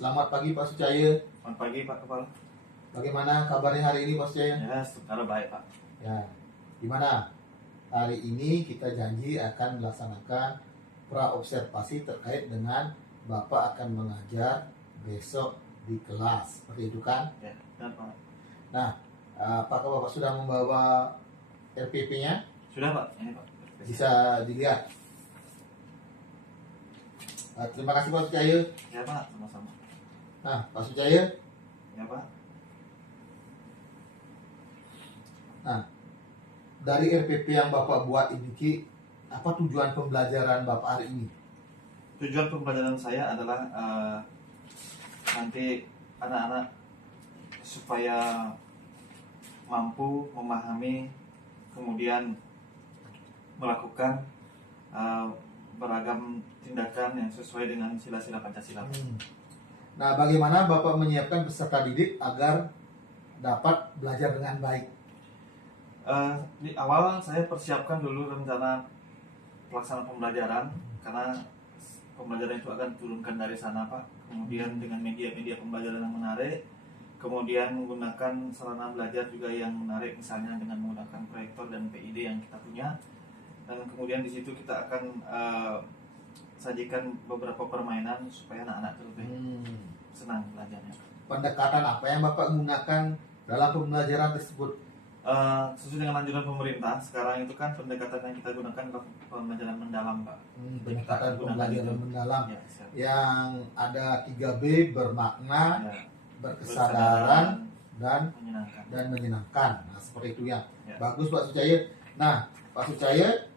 Selamat pagi Pak Sucaya. Selamat pagi Pak Kepala. Bagaimana kabarnya hari ini Pak Sucaya? Ya, secara baik Pak. Ya, gimana? Hari ini kita janji akan melaksanakan praobservasi terkait dengan Bapak akan mengajar besok di kelas. Seperti itu kan? Ya, benar Pak. Nah, apakah Bapak sudah membawa RPP-nya? Sudah Pak, ini Pak. Bisa dilihat. Terima kasih Pak Sucaya. Ya Pak, sama-sama. Nah, Pak Sucaya. Ya Pak. Nah, dari RPP yang Bapak buat ini, Ki, apa tujuan pembelajaran Bapak hari ini? Tujuan pembelajaran saya adalah nanti anak-anak supaya mampu memahami, kemudian melakukan beragam tindakan yang sesuai dengan sila-sila Pancasila. Nah, bagaimana Bapak menyiapkan peserta didik agar dapat belajar dengan baik? Di awal saya persiapkan dulu rencana pelaksanaan pembelajaran, karena pembelajaran itu akan turunkan dari sana Pak. Kemudian dengan media-media pembelajaran yang menarik, kemudian menggunakan sarana belajar juga yang menarik, misalnya dengan menggunakan proyektor dan PID yang kita punya. Dan kemudian di situ kita akan sajikan beberapa permainan supaya anak-anak lebih senang belajarnya. Pendekatan apa yang Bapak gunakan dalam pembelajaran tersebut? Sesuai dengan anjuran pemerintah, sekarang itu kan pendekatan yang kita gunakan adalah pembelajaran mendalam Pak. Pendekatan pembelajaran mendalam Ya, yang ada 3B, bermakna, ya, berkesadaran, dan menyenangkan. Nah, seperti itu ya. Ya. Bagus Pak Sucaya. Nah, Pak Sucaya,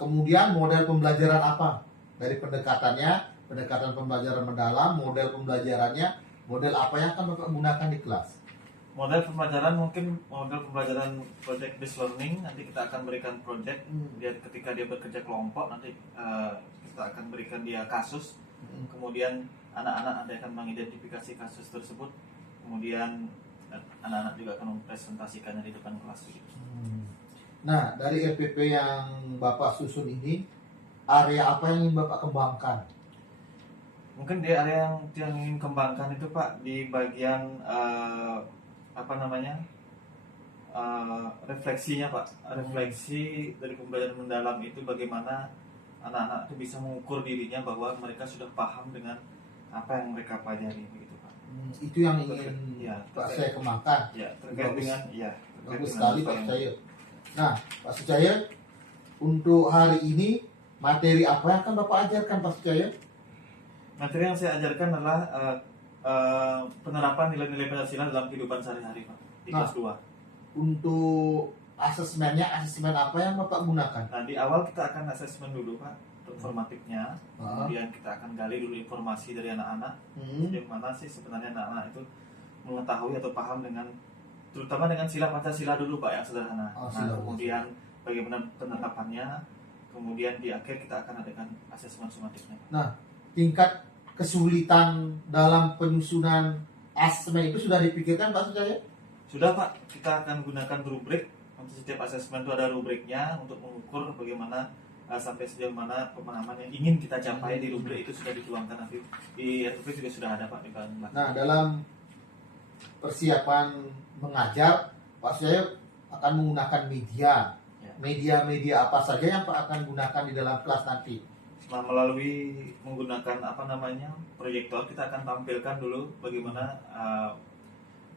kemudian model pembelajaran apa? Dari pendekatannya, pendekatan pembelajaran mendalam, model pembelajarannya, model apa yang akan Bapak gunakan di kelas? Model pembelajaran mungkin model pembelajaran project based learning. Nanti kita akan berikan project. Dia ketika dia bekerja kelompok, nanti kita akan berikan dia kasus. Kemudian anak-anak nanti akan mengidentifikasi kasus tersebut. Kemudian anak-anak juga akan mempresentasikannya di depan kelas. Nah, dari RPP yang Bapak susun ini, area apa yang ingin Bapak kembangkan? Mungkin di area yang ingin kembangkan itu Pak, di bagian refleksinya Pak. Refleksi dari pembelajaran mendalam itu bagaimana anak-anak itu bisa mengukur dirinya bahwa mereka sudah paham dengan apa yang mereka pelajari, begitu Pak. Itu yang ingin Pak saya kembangkan. Ya, terkait dengan bagus sekali Pak Sucaya. Nah, Pak Sucaya, untuk hari ini materi apa yang akan Bapak ajarkan Pak Sucaya? Materi yang saya ajarkan adalah penerapan nilai-nilai Pancasila dalam kehidupan sehari-hari Pak, di kelas 2. Untuk asesmen apa yang Bapak gunakan? Nah, di awal kita akan asesmen dulu Pak, untuk formatifnya. Kemudian kita akan gali dulu informasi dari anak-anak, bagaimana sih sebenarnya anak-anak itu mengetahui atau paham dengan, terutama dengan sila Pancasila dulu Pak, yang sederhana. Kemudian bagaimana penerapannya, kemudian di akhir kita akan adakan asesmen sumatifnya. Nah, tingkat kesulitan dalam penyusunan asesmen itu sudah dipikirkan Pak Sucaya? Sudah Pak, kita akan gunakan rubrik. Untuk setiap asesmen itu ada rubriknya untuk mengukur bagaimana sampai sejauh mana pemahaman yang ingin kita capai. Di rubrik itu sudah dituangkan, nanti di rubrik juga sudah ada Pak di belakang. Nah, dalam persiapan mengajar, Pak Sucaya akan menggunakan media apa saja yang Pak akan gunakan di dalam kelas nanti? Nah, melalui menggunakan proyektor, kita akan tampilkan dulu bagaimana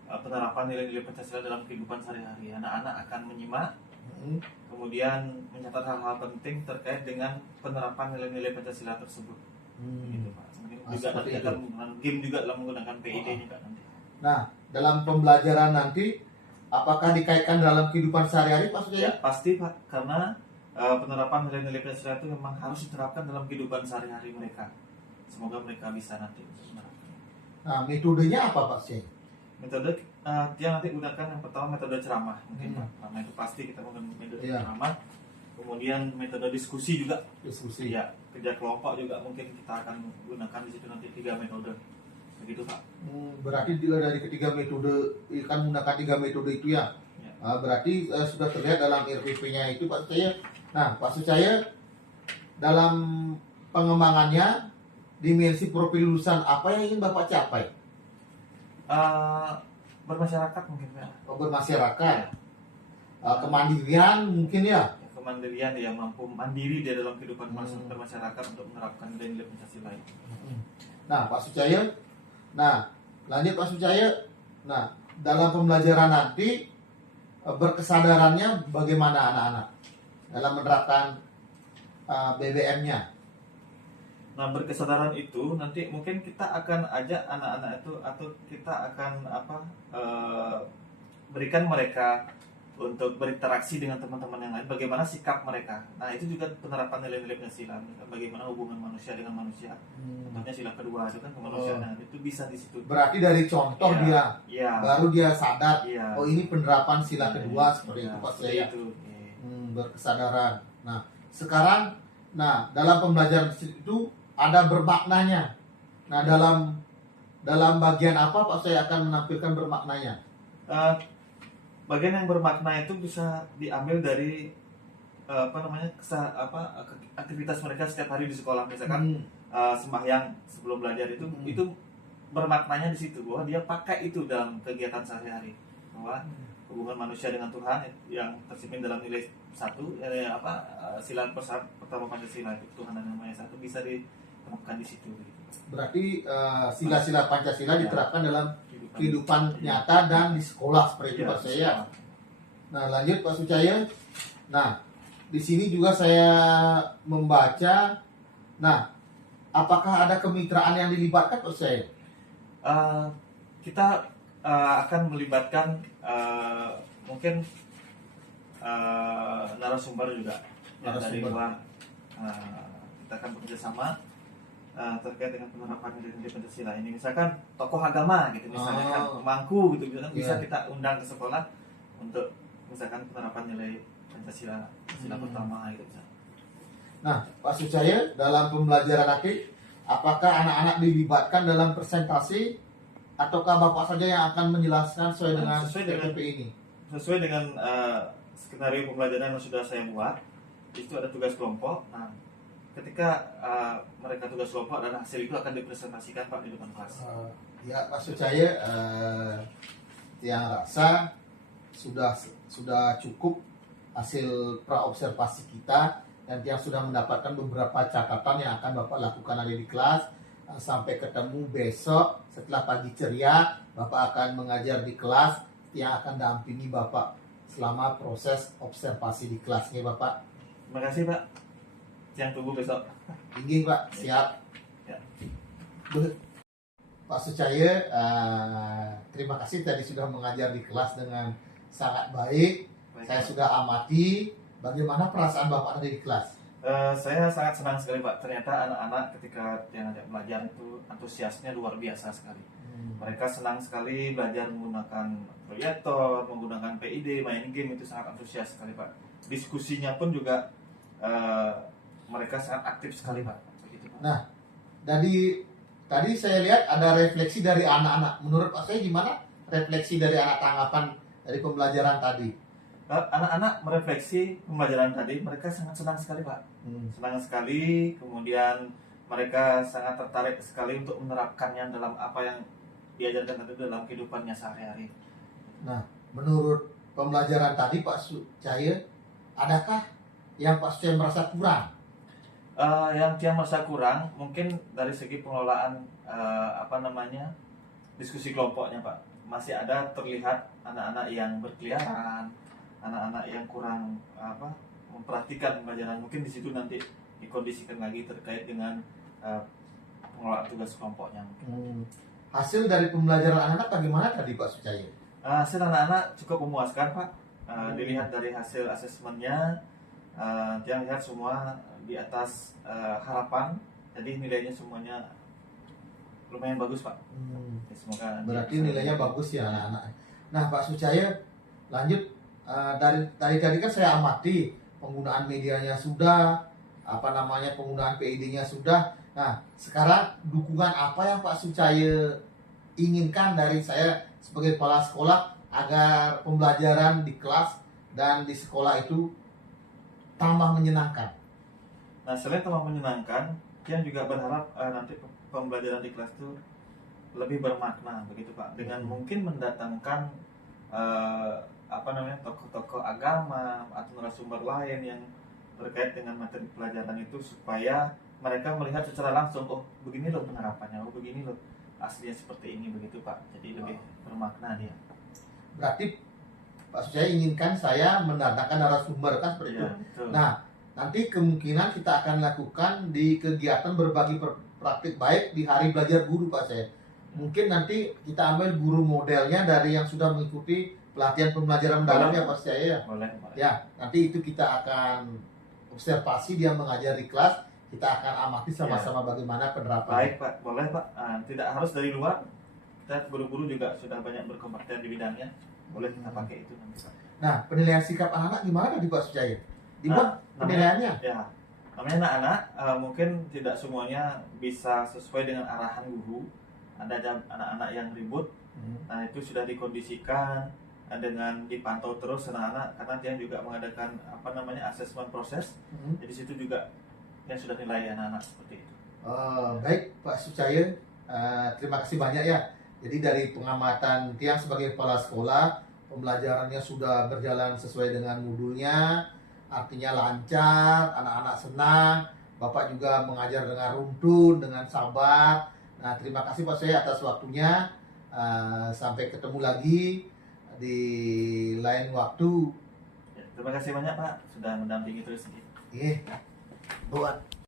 penerapan nilai-nilai Pancasila dalam kehidupan sehari-hari. Anak-anak akan menyimak, kemudian mencatat hal-hal penting terkait dengan penerapan nilai-nilai Pancasila tersebut. Gitu Pak. Juga nanti akan menggunakan game juga dalam menggunakan PID juga nanti. Nah, dalam pembelajaran nanti, apakah dikaitkan dalam kehidupan sehari-hari Pak Sucaya? Ya, pasti Pak, karena penerapan nilai-nilai Pancasila itu memang harus diterapkan dalam kehidupan sehari-hari mereka. Semoga mereka bisa nanti menerapkan. Nah, metodenya apa Pak Sucaya? Metode yang nanti gunakan yang pertama metode ceramah, mungkin Pak. Karena itu pasti kita menggunakan metode ceramah. Kemudian metode diskusi juga. Ya, kerja kelompok juga mungkin kita akan gunakan di situ nanti 3 metode. Begitu Pak. Berarti dari ketiga metode, akan menggunakan 3 metode itu ya? Berarti sudah terlihat dalam RPP-nya itu Pak Sucaya. Nah, Pak Sucaya, dalam pengembangannya dimensi profil lulusan apa yang ingin Bapak capai? Bermasyarakat mungkin Pak. Bermasyarakat, kemandirian mungkin ya. Kemandirian, ya, mampu mandiri di dalam kehidupan Hmm. bermasyarakat untuk menerapkan nilai-nilai Pancasila itu. Nah, Pak Sucaya, nah lanjut Pak Sucaya. Nah, dalam pembelajaran nanti berkesadarannya bagaimana anak-anak dalam menerapkan BBM-nya? Nah, berkesadaran itu nanti mungkin kita akan ajak anak-anak itu, atau kita akan berikan mereka untuk berinteraksi dengan teman-teman yang lain, bagaimana sikap mereka. Nah, itu juga penerapan nilai-nilai Pancasila, bagaimana hubungan manusia dengan manusia. Contohnya sila kedua itu kan kemanusiaan, itu bisa di situ. Berarti dari contoh Iya. dia, Iya. baru dia sadar, Iya. oh ini penerapan sila Iya, kedua seperti iya, itu Pak seperti Sucaya. itu. Berkesadaran. Nah, sekarang, dalam pembelajaran itu ada bermaknanya. Nah, dalam bagian apa Pak saya akan menampilkan bermaknanya? Bagian yang bermakna itu bisa diambil dari aktivitas mereka setiap hari di sekolah. Misalkan sembahyang sebelum belajar itu bermaknanya di situ, bahwa dia pakai itu dalam kegiatan sehari-hari, bahwa hubungan manusia dengan Tuhan yang tercermin dalam nilai satu, sila pertama Pancasila itu, Tuhan dan Yang Maha Esa, itu bisa ditemukan di situ. Berarti sila-sila Pancasila Ya. diterapkan dalam kehidupan nyata dan di sekolah seperti itu Ya, Pak saya. Nah, lanjut Pak Sucaya. Nah, di sini juga saya membaca. Nah, apakah ada kemitraan yang dilibatkan Pak Sucaya? Kita akan melibatkan mungkin narasumber juga yang dari Narasumber. luar. Kita akan bekerjasama terkait dengan penerapan nilai-nilai Pancasila ini. Misalkan tokoh agama gitu, misalnya kan pemangku gitu, bisa Iya. kita undang ke sekolah untuk misalkan penerapan nilai Pancasila sila pertama gitu. Nah, Pak Sucaya, dalam pembelajaran nanti, apakah anak-anak dilibatkan dalam presentasi ataukah Bapak saja yang akan menjelaskan sesuai dengan PPP ini? Sesuai dengan skenario pembelajaran yang sudah saya buat, itu ada tugas kelompok. Nah, ketika mereka tugas kelompok dan hasil itu akan dipresentasikan Pak di depan kelas. Ya, Pak Sucaya, yang rasa sudah cukup hasil praobservasi kita, dan yang sudah mendapatkan beberapa catatan yang akan Bapak lakukan nanti di kelas. Sampai ketemu besok setelah pagi ceria, Bapak akan mengajar di kelas yang akan dampingi Bapak selama proses observasi di kelasnya Bapak. Terima kasih Pak. Yang tunggu besok. Tinggi Pak, siap. Ya. Pak Sucaya, terima kasih tadi sudah mengajar di kelas dengan sangat baik. Saya sudah amati. Bagaimana perasaan Bapak tadi di kelas? Saya sangat senang sekali Pak. Ternyata anak-anak ketika yang ajak belajar itu antusiasnya luar biasa sekali. Mereka senang sekali belajar menggunakan proyektor, menggunakan PID, main game, itu sangat antusias sekali Pak. Diskusinya pun juga mereka sangat aktif sekali Pak. Begitu, Pak. Nah, tadi saya lihat ada refleksi dari anak-anak. Menurut Pak saya gimana refleksi dari anak tanggapan dari pembelajaran tadi? Anak-anak merefleksi pembelajaran tadi, mereka sangat senang sekali Pak. Senang sekali, kemudian mereka sangat tertarik sekali untuk menerapkannya dalam apa yang diajarkan tadi dalam kehidupannya sehari-hari. Nah, menurut pembelajaran tadi Pak Sucaya, adakah yang Pak Sucaya merasa kurang? Yang dia merasa kurang mungkin dari segi pengelolaan diskusi kelompoknya Pak. Masih ada terlihat anak-anak yang berkeliaran, anak-anak yang kurang memperhatikan pembelajaran. Mungkin di situ nanti dikondisikan lagi terkait dengan pengelolaan tugas kelompoknya. Hasil dari pembelajaran anak-anak bagaimana tadi Pak Sucaya? Hasil anak-anak cukup memuaskan Pak. Dilihat dari hasil asesmennya, dia lihat semua di atas harapan, jadi nilainya semuanya lumayan bagus Pak. Ya, semoga berarti nilainya bagus ya anak-anak. Nah Pak Sucaya, lanjut. Dari tadi kan saya amati penggunaan medianya sudah, penggunaan PID-nya sudah. Nah, sekarang dukungan apa yang Pak Sucaya inginkan dari saya sebagai kepala sekolah agar pembelajaran di kelas dan di sekolah itu tambah menyenangkan? Nah, selain tambah menyenangkan, dia juga berharap nanti pembelajaran di kelas itu lebih bermakna begitu Pak, dengan mungkin mendatangkan tokoh-tokoh agama atau narasumber lain yang terkait dengan materi pelajaran itu, supaya mereka melihat secara langsung, oh begini loh penerapannya, oh begini loh aslinya seperti ini begitu Pak. Jadi lebih bermakna dia. Berarti Pak Sucaya inginkan saya mendatangkan narasumber kan seperti itu. Iya, betul. Nah, nanti kemungkinan kita akan lakukan di kegiatan berbagi praktik baik di hari belajar guru Pak saya. Mungkin nanti kita ambil guru modelnya dari yang sudah mengikuti pelatihan pembelajaran mendalam ya Pak saya ya. Boleh. Ya, nanti itu kita akan observasi dia mengajar di kelas, kita akan amati sama-sama bagaimana penerapannya. Baik Pak, boleh Pak. Tidak harus dari luar. Kita guru-guru juga sudah banyak berkompeten di bidangnya. Boleh kita pakai itu nanti Pak. Nah, penilaian sikap anak-anak gimana di Pak Sucaya? Dibuat penilaiannya? Ya, namanya anak-anak mungkin tidak semuanya bisa sesuai dengan arahan guru. Ada anak-anak yang ribut, nah itu sudah dikondisikan dengan dipantau terus anak-anak, karena dia juga mengadakan asesmen proses. Jadi situ juga yang sudah nilai anak-anak seperti itu. Baik Pak Sucaya, terima kasih banyak ya. Jadi dari pengamatan Tiang sebagai kepala sekolah, pembelajarannya sudah berjalan sesuai dengan modulnya, artinya lancar, anak-anak senang, Bapak juga mengajar dengan runtun, dengan sabar. Nah, terima kasih Pak Sucaya atas waktunya. Sampai ketemu lagi di lain waktu. Ya, terima kasih banyak Pak sudah mendampingi terus. Buat